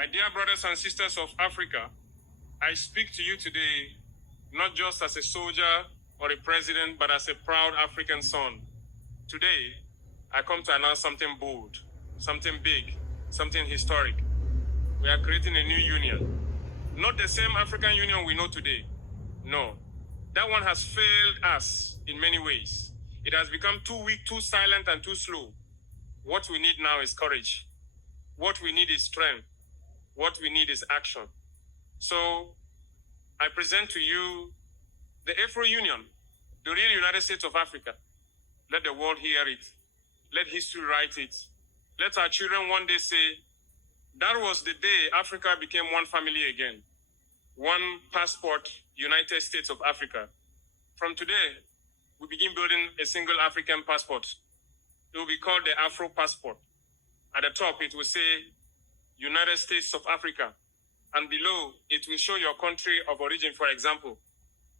My dear brothers and sisters of Africa, I speak to you today not just as a soldier or a president, but as a proud African son. Today, I come to announce something bold, something big, something historic. We are creating a new union. Not the same African Union we know today. No, that one has failed us in many ways. It has become too weak, too silent, and too slow. What we need now is courage. What we need is strength. What we need is action. So, I present to you the Afro Union, the real United States of Africa. Let the world hear it. Let history write it. Let our children one day say, that was the day Africa became one family again. One passport, United States of Africa. From today, we begin building a single African passport. It will be called the Afro Passport. At the top, it will say United States of Africa. And below, it will show your country of origin, for example.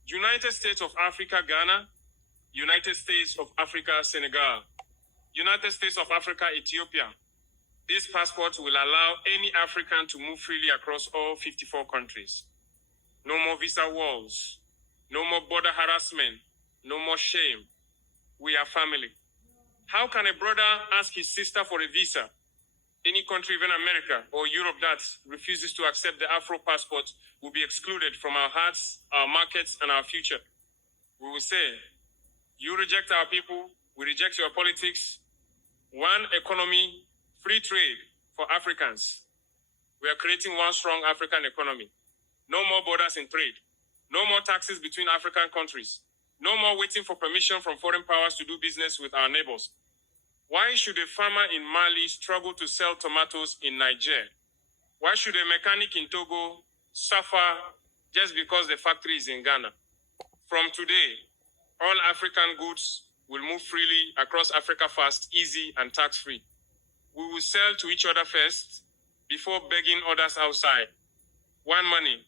United States of Africa, Ghana. United States of Africa, Senegal. United States of Africa, Ethiopia. This passport will allow any African to move freely across all 54 countries. No more visa walls. No more border harassment. No more shame. We are family. How can a brother ask his sister for a visa? Any country, even America or Europe, that refuses to accept the Afro passport will be excluded from our hearts, our markets, and our future. We will say, you reject our people, we reject your politics. One economy, free trade for Africans. We are creating one strong African economy. No more borders in trade. No more taxes between African countries. No more waiting for permission from foreign powers to do business with our neighbors. Why should a farmer in Mali struggle to sell tomatoes in Niger? Why should a mechanic in Togo suffer just because the factory is in Ghana? From today, all African goods will move freely across Africa fast, easy, and tax-free. We will sell to each other first before begging others outside. One money,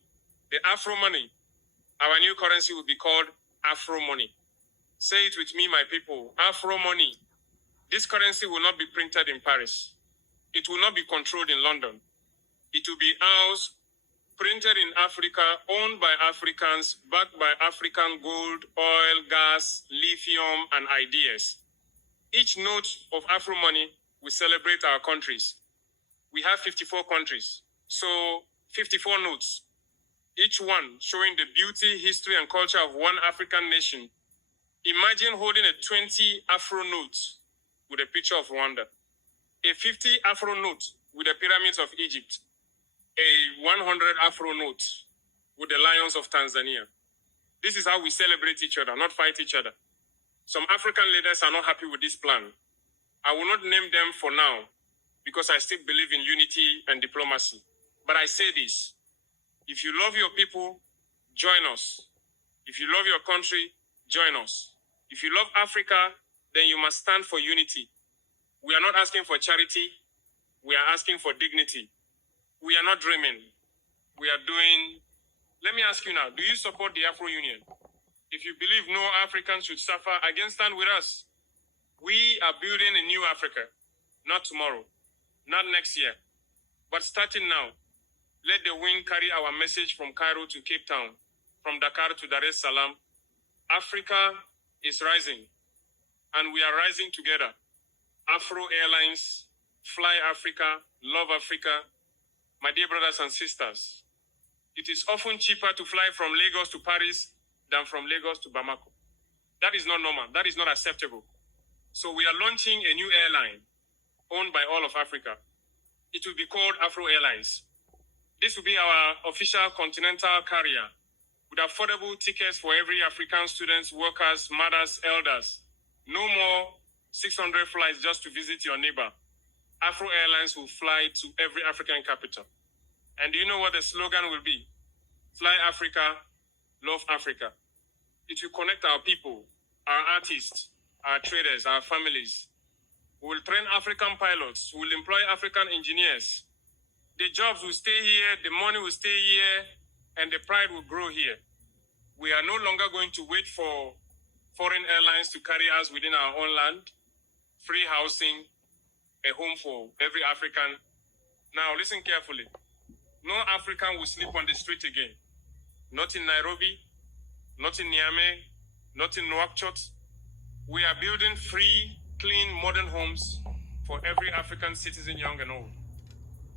the Afro money. Our new currency will be called Afro money. Say it with me, my people, Afro money. This currency will not be printed in Paris. It will not be controlled in London. It will be ours, printed in Africa, owned by Africans, backed by African gold, oil, gas, lithium, and ideas. Each note of Afro money will celebrate our countries. We have 54 countries, so 54 notes, each one showing the beauty, history, and culture of one African nation. Imagine holding a 20 Afro note with a picture of Rwanda, a 50 Afro note with the pyramids of Egypt, a 100 Afro note with the lions of Tanzania. This is how we celebrate each other, not fight each other. Some African leaders are not happy with this plan. I will not name them for now because I still believe in unity and diplomacy. But I say this, if you love your people, join us. If you love your country, join us. If you love Africa, then you must stand for unity. We are not asking for charity. We are asking for dignity. We are not dreaming. We are doing. Let me ask you now, do you support the Afro Union? If you believe no African should suffer, again, stand with us. We are building a new Africa. Not tomorrow, not next year, but starting now. Let the wind carry our message from Cairo to Cape Town, from Dakar to Dar es Salaam. Africa is rising, and we are rising together. Afro Airlines, Fly Africa, Love Africa. My dear brothers and sisters, it is often cheaper to fly from Lagos to Paris than from Lagos to Bamako. That is not normal. That is not acceptable. So we are launching a new airline owned by all of Africa. It will be called Afro Airlines. This will be our official continental carrier with affordable tickets for every African students, workers, mothers, elders. No more 600 flights just to visit your neighbor. Afro Airlines will fly to every African capital. And do you know what the slogan will be? Fly Africa, love Africa. It will connect our people, our artists, our traders, our families. We will train African pilots. We will employ African engineers. The jobs will stay here, the money will stay here, and the pride will grow here. We are no longer going to wait for foreign airlines to carry us within our own land. Free housing, a home for every African. Now listen carefully. No African will sleep on the street again. Not in Nairobi, not in Niamey, not in Nouakchott. We are building free, clean, modern homes for every African citizen, young and old.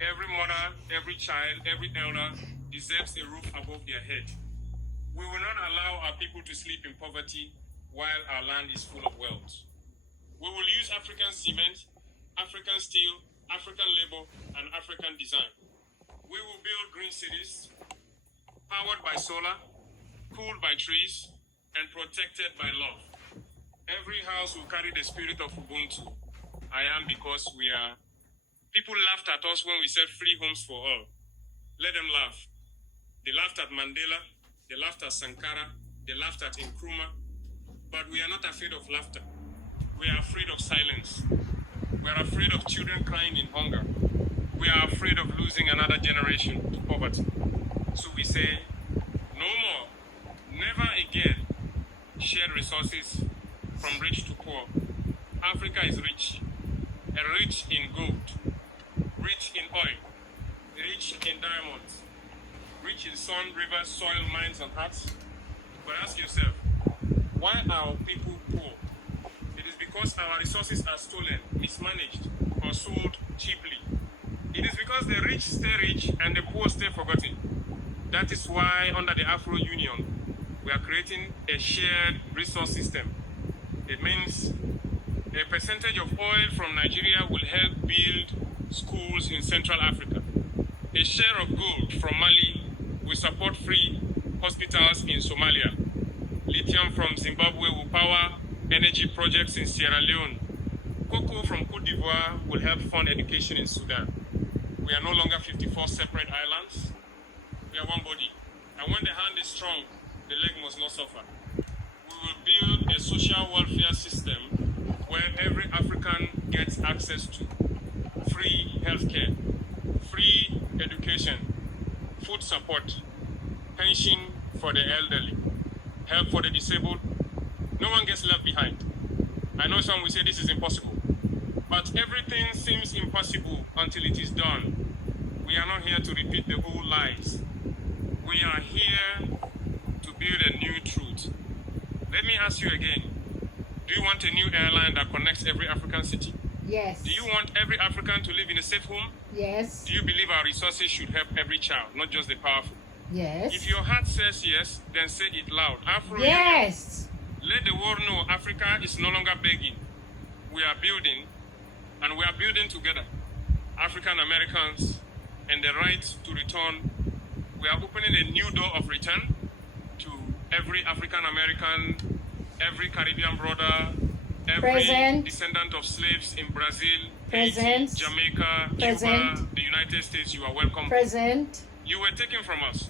Every mother, every child, every elder deserves a roof above their head. We will not allow our people to sleep in poverty while our land is full of wealth. We will use African cement, African steel, African labor, and African design. We will build green cities, powered by solar, cooled by trees, and protected by love. Every house will carry the spirit of Ubuntu. I am because we are. People laughed at us when we said free homes for all. Let them laugh. They laughed at Mandela, they laughed at Sankara, they laughed at Nkrumah. But we are not afraid of laughter. We are afraid of silence. We are afraid of children crying in hunger. We are afraid of losing another generation to poverty. So we say, no more, never again, shared resources from rich to poor. Africa is rich, rich in gold, rich in oil, rich in diamonds, rich in sun, rivers, soil, mines, and hearts. But ask yourself, why are our people poor? It is because our resources are stolen, mismanaged, or sold cheaply. It is because the rich stay rich and the poor stay forgotten. That is why under the Afro Union, we are creating a shared resource system. It means a percentage of oil from Nigeria will help build schools in Central Africa. A share of gold from Mali will support free hospitals in Somalia. Lithium from Zimbabwe will power energy projects in Sierra Leone. Cocoa from Cote d'Ivoire will help fund education in Sudan. We are no longer 54 separate islands. We are one body. And when the hand is strong, the leg must not suffer. We will build a social welfare system where every African gets access to free healthcare, free education, food support, pension for the elderly, help for the disabled. No one gets left behind. I know some will say this is impossible, but everything seems impossible until it is done. We are not here to repeat the old lies. We are here to build a new truth. Let me ask you again. Do you want a new airline that connects every African city? Yes. Do you want every African to live in a safe home? Yes. Do you believe our resources should help every child, not just the powerful? Yes. If your heart says yes, then say it loud. Afro Yes. Union, let the world know Africa is no longer begging. We are building, and we are building together. African Americans and the right to return. We are opening a new door of return to every African American, every Caribbean brother, every Present. descendant of slaves in Brazil, Present. Haiti, Jamaica, Present. Cuba, the United States. You are welcome. Present. You were taken from us,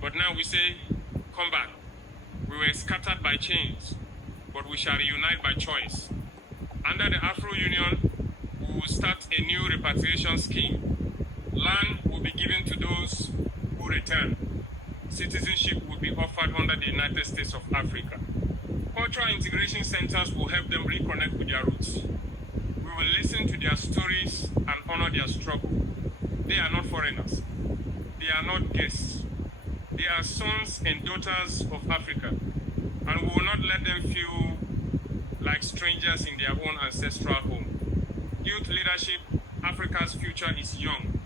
but now we say, come back. We were scattered by chains, but we shall reunite by choice. Under the Afro Union, we will start a new repatriation scheme. Land will be given to those who return. Citizenship will be offered under the United States of Africa. Cultural integration centers will help them reconnect with their roots. We will listen to their stories and honor their struggle. They are not foreigners. They are not guests. They are sons and daughters of Africa, and we will not let them feel like strangers in their own ancestral home. Youth leadership, Africa's future is young.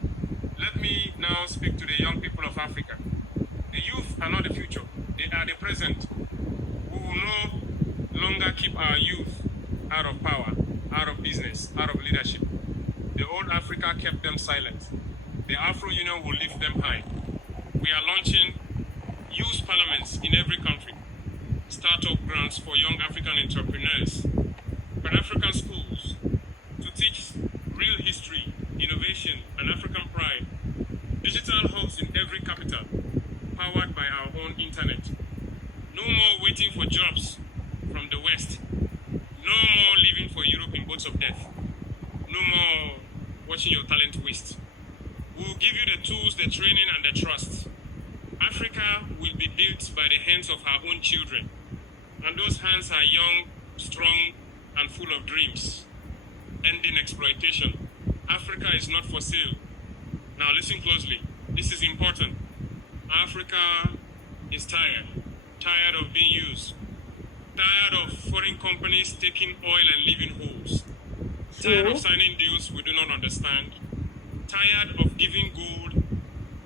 Let me now speak to the young people of Africa. The youth are not the future, they are the present. We will no longer keep our youth out of power, out of business, out of leadership. The old Africa kept them silent. The Afro Union will lift them high. We are launching youth parliaments in every country, startup grants for young African entrepreneurs, Pan-African schools to teach real history, innovation, and African pride, digital hubs in every capital, powered by our own internet. No more waiting for jobs from the West. No more living for Europe in boats of death. No more watching your talent waste. We will give you the tools, the training, and the trust. Africa will be built by the hands of our own children. And those hands are young, strong, and full of dreams. Ending exploitation. Africa is not for sale. Now listen closely. This is important. Africa is tired of being used, tired of foreign companies taking oil and leaving holes, tired of signing deals we do not understand, tired of giving gold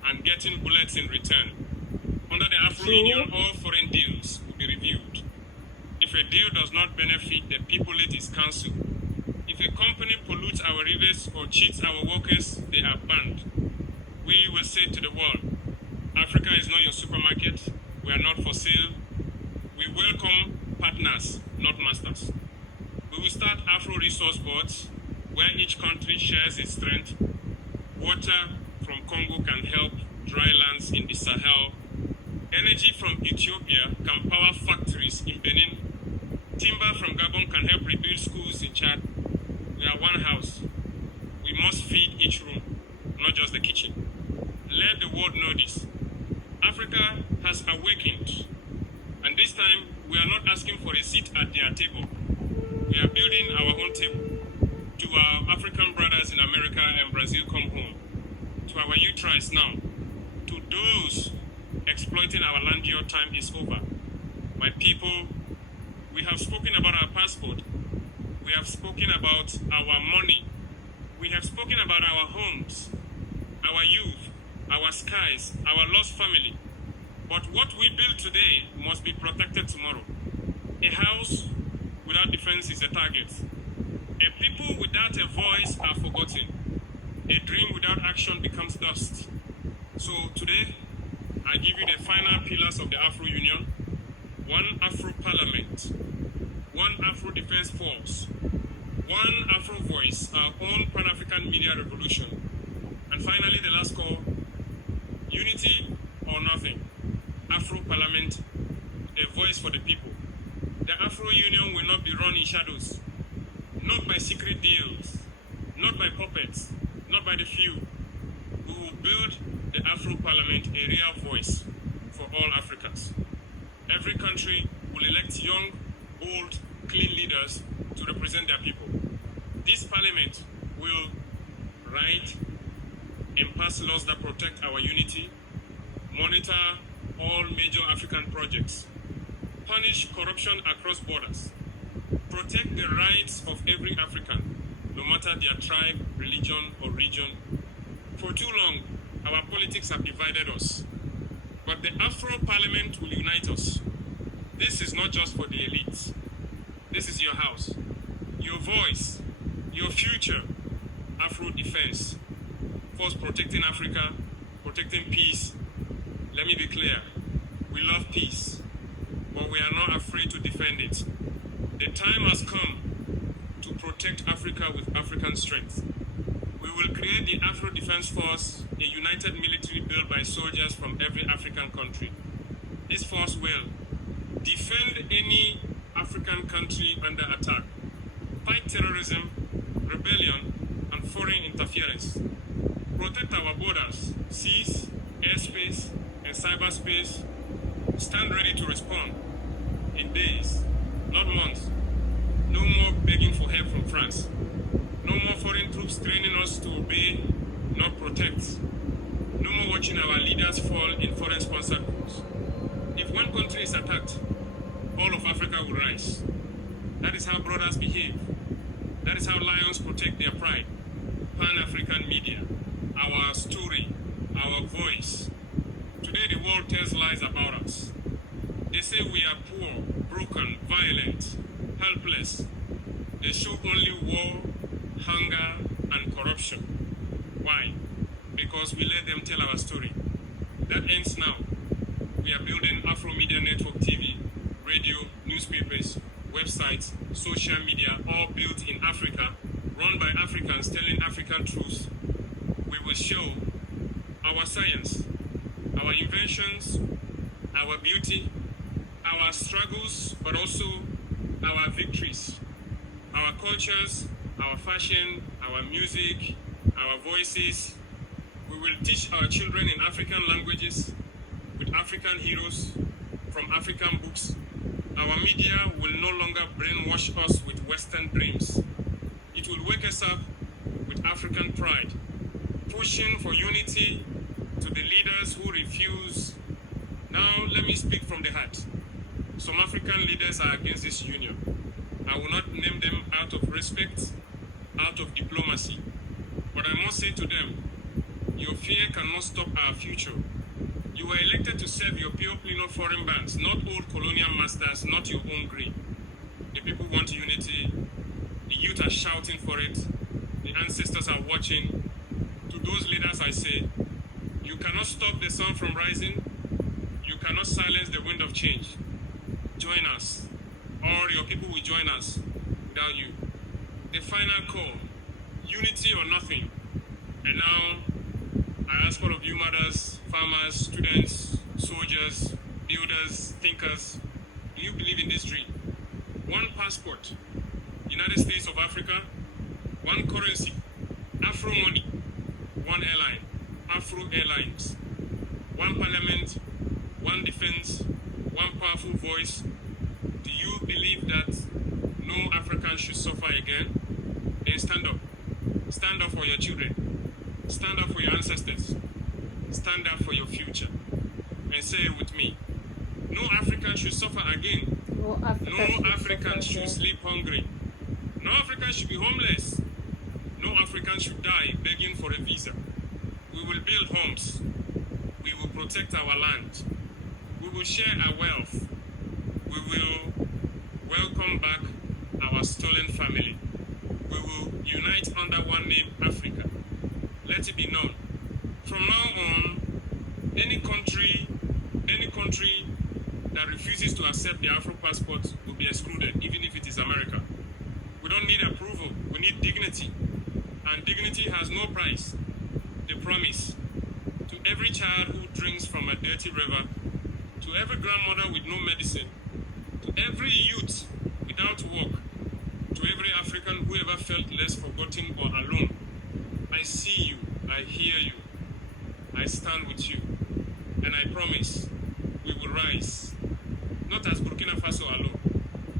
and getting bullets in return. Under the Afro Union, all foreign deals will be reviewed. If a deal does not benefit the people it is cancelled. If a company pollutes our rivers or cheats our workers, they are banned. We will say to the world, Africa is not your supermarket. We are not for sale. We welcome partners, not masters. We will start Afro resource boards where each country shares its strength. Water from Congo can help dry lands in the Sahel. Energy from Ethiopia can power factories in Benin. Timber from Gabon can help rebuild schools in Chad. We are one house. We must feed each room, not just the kitchen. Let the world know this. Africa has awakened, and this time we are not asking for a seat at their table. We are building our own table. To our African brothers in America and Brazil, come home. To our youth now. To those exploiting our land, your time is over. My people, we have spoken about our passport. We have spoken about our money. We have spoken about our homes, our youth, our skies, our lost family. But what we build today must be protected tomorrow. A house without defense is a target. A people without a voice are forgotten. A dream without action becomes dust. So today, I give you the final pillars of the Afro Union. One Afro Parliament, one Afro Defense Force, one Afro Voice, our own Pan-African media revolution. And finally, the last call, unity or nothing. Afro Parliament, a voice for the people. The Afro Union will not be run in shadows, not by secret deals, not by puppets, not by the few. We will build the Afro Parliament a real voice for all Africans. Every country will elect young, bold, clean leaders to represent their people. This parliament will write and pass laws that protect our unity, monitor all major African projects, punish corruption across borders, protect the rights of every African, no matter their tribe, religion, or region. For too long, our politics have divided us, but the Afro Parliament will unite us. This is not just for the elites. This is your house, your voice, your future. Afro Defense, Force protecting Africa, protecting peace. Let me be clear, we love peace, but we are not afraid to defend it. The time has come to protect Africa with African strength. We will create the Afro Defense Force, a united military built by soldiers from every African country. This force will defend any African country under attack, fight terrorism, rebellion, and foreign interference, protect our borders, seas, airspace, and cyberspace, stand ready to respond in days, not months. No more begging for help from France. No more foreign troops training us to obey, not protect. No more watching our leaders fall in foreign-sponsored coups. If one country is attacked, all of Africa will rise. That is how brothers behave. That is how lions protect their pride. Pan-African media, our story, our voice. Today the world tells lies about us. They say we are poor, broken, violent, helpless. They show only war, hunger, and corruption. Why? Because we let them tell our story. That ends now. We are building Afro Media Network TV, radio, newspapers, websites, social media, all built in Africa, run by Africans telling African truths. We will show our science, our inventions, our beauty, our struggles, but also our victories, our cultures, our fashion, our music, our voices. We will teach our children in African languages, with African heroes, from African books. Our media will no longer brainwash us with Western dreams. It will wake us up with African pride, pushing for unity, to the leaders who refuse. Now, let me speak from the heart. Some African leaders are against this union. I will not name them out of respect, out of diplomacy. But I must say to them, your fear cannot stop our future. You were elected to serve your people, not foreign bands, not old colonial masters, not your own greed. The people want unity. The youth are shouting for it. The ancestors are watching. To those leaders I say, you cannot stop the sun from rising. You cannot silence the wind of change. Join us, or your people will join us without you. The final call, unity or nothing. And now, I ask all of you mothers, farmers, students, soldiers, builders, thinkers, do you believe in this dream? One passport, United States of Africa, one currency, Afro money, one airline, Afro Airlines, one parliament, one defense, one powerful voice. Do you believe that no African should suffer again? Then stand up. Stand up for your children. Stand up for your ancestors. Stand up for your future. And say it with me. No African should suffer again. No African should sleep hungry. No African should be homeless. No African should die begging for a visa. We will build homes. We will protect our land. We will share our wealth. We will welcome back our stolen family. We will unite under one name, Africa. Let it be known. From now on, any country that refuses to accept the Afro passport will be excluded, even if it is America. We don't need approval. We need dignity. And dignity has no price. The promise to every child who drinks from a dirty river, to every grandmother with no medicine, to every youth without work, to every African who ever felt less forgotten or alone. I see you, I hear you, I stand with you, and I promise we will rise, not as Burkina Faso alone,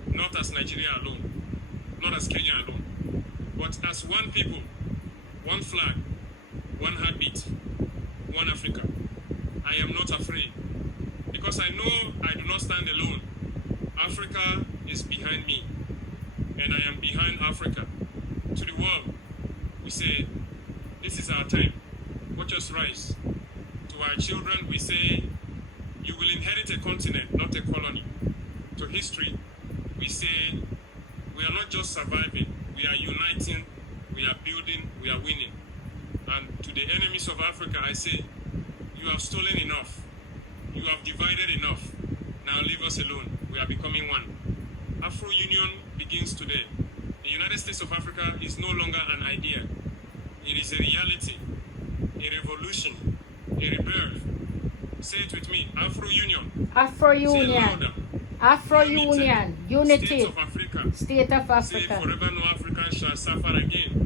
not as Nigeria alone, not as Kenya alone, but as one people, one flag, one heartbeat, one Africa. I am not afraid, because I know I do not stand alone. Africa is behind me, and I am behind Africa. To the world, we say, this is our time. Watch us rise. To our children, we say, you will inherit a continent, not a colony. To history, we say, we are not just surviving, we are uniting, we are building, we are winning. And to the enemies of Africa, I say, you have stolen enough. You have divided enough. Now leave us alone. We are becoming one. Afro Union begins today. The United States of Africa is no longer an idea. It is a reality, a revolution, a rebirth. Say it with me, Afro Union. Afro Union. Afro Union. Unity. State of Africa. State of Say Africa. forever no African shall suffer again.